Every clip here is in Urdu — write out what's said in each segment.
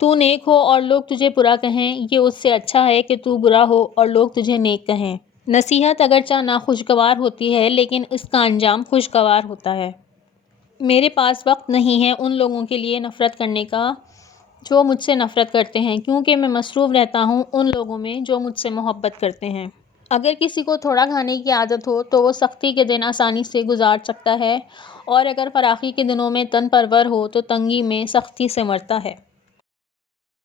تو نیک ہو اور لوگ تجھے برا کہیں، یہ اس سے اچھا ہے کہ تو برا ہو اور لوگ تجھے نیک کہیں۔ نصیحت اگرچہ ناخوشگوار ہوتی ہے لیکن اس کا انجام خوشگوار ہوتا ہے۔ میرے پاس وقت نہیں ہے ان لوگوں کے لیے نفرت کرنے کا جو مجھ سے نفرت کرتے ہیں، کیونکہ میں مصروف رہتا ہوں ان لوگوں میں جو مجھ سے محبت کرتے ہیں۔ اگر کسی کو تھوڑا کھانے کی عادت ہو تو وہ سختی کے دن آسانی سے گزار سکتا ہے، اور اگر فراخی کے دنوں میں تن پرور ہو تو تنگی میں سختی سے مرتا ہے۔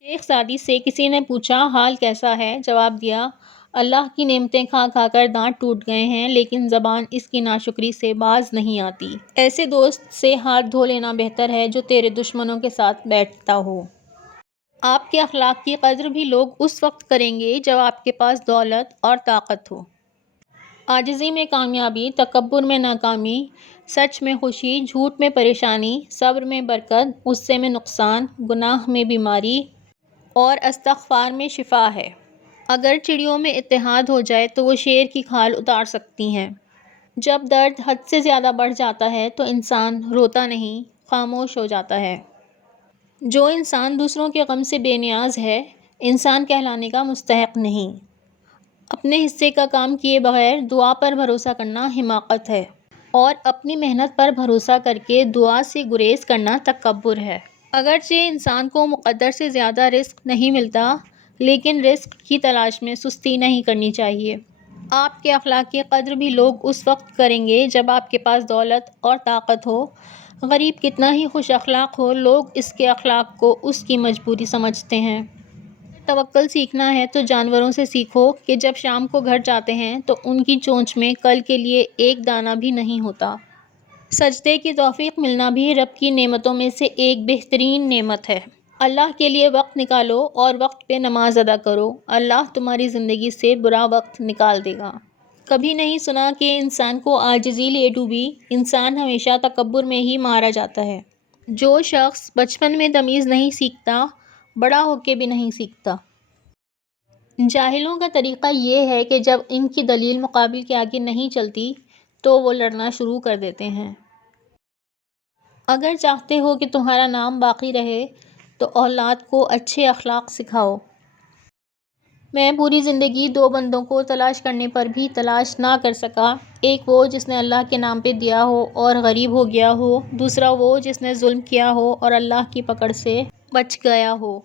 شیخ سعدی سے کسی نے پوچھا حال کیسا ہے؟ جواب دیا، اللہ کی نعمتیں کھا کھا کر دانت ٹوٹ گئے ہیں لیکن زبان اس کی ناشکری سے باز نہیں آتی۔ ایسے دوست سے ہاتھ دھو لینا بہتر ہے جو تیرے دشمنوں کے ساتھ بیٹھتا ہو۔ آپ کے اخلاق کی قدر بھی لوگ اس وقت کریں گے جب آپ کے پاس دولت اور طاقت ہو۔ عاجزی میں کامیابی، تکبر میں ناکامی، سچ میں خوشی، جھوٹ میں پریشانی، صبر میں برکت، غصے میں نقصان، گناہ میں بیماری اور استغفار میں شفا ہے۔ اگر چڑیوں میں اتحاد ہو جائے تو وہ شیر کی کھال اتار سکتی ہیں۔ جب درد حد سے زیادہ بڑھ جاتا ہے تو انسان روتا نہیں، خاموش ہو جاتا ہے۔ جو انسان دوسروں کے غم سے بے نیاز ہے، انسان کہلانے کا مستحق نہیں۔ اپنے حصے کا کام کیے بغیر دعا پر بھروسہ کرنا حماقت ہے، اور اپنی محنت پر بھروسہ کر کے دعا سے گریز کرنا تکبر ہے۔ اگرچہ انسان کو مقدر سے زیادہ رزق نہیں ملتا، لیکن رزق کی تلاش میں سستی نہیں کرنی چاہیے۔ آپ کے اخلاق کی قدر بھی لوگ اس وقت کریں گے جب آپ کے پاس دولت اور طاقت ہو۔ غریب کتنا ہی خوش اخلاق ہو، لوگ اس کے اخلاق کو اس کی مجبوری سمجھتے ہیں۔ اگر توکل سیکھنا ہے تو جانوروں سے سیکھو کہ جب شام کو گھر جاتے ہیں تو ان کی چونچ میں کل کے لیے ایک دانہ بھی نہیں ہوتا۔ سجدے کی توفیق ملنا بھی رب کی نعمتوں میں سے ایک بہترین نعمت ہے۔ اللہ کے لیے وقت نکالو اور وقت پہ نماز ادا کرو، اللہ تمہاری زندگی سے برا وقت نکال دے گا۔ کبھی نہیں سنا کہ انسان کو عاجزی لے ڈوبی، انسان ہمیشہ تکبر میں ہی مارا جاتا ہے۔ جو شخص بچپن میں تمیز نہیں سیکھتا، بڑا ہو کے بھی نہیں سیکھتا۔ جاہلوں کا طریقہ یہ ہے کہ جب ان کی دلیل مقابل کے آگے نہیں چلتی تو وہ لڑنا شروع کر دیتے ہیں۔ اگر چاہتے ہو کہ تمہارا نام باقی رہے تو اولاد کو اچھے اخلاق سکھاؤ۔ میں پوری زندگی دو بندوں کو تلاش کرنے پر بھی تلاش نہ کر سکا، ایک وہ جس نے اللہ کے نام پہ دیا ہو اور غریب ہو گیا ہو، دوسرا وہ جس نے ظلم کیا ہو اور اللہ کی پکڑ سے بچ گیا ہو۔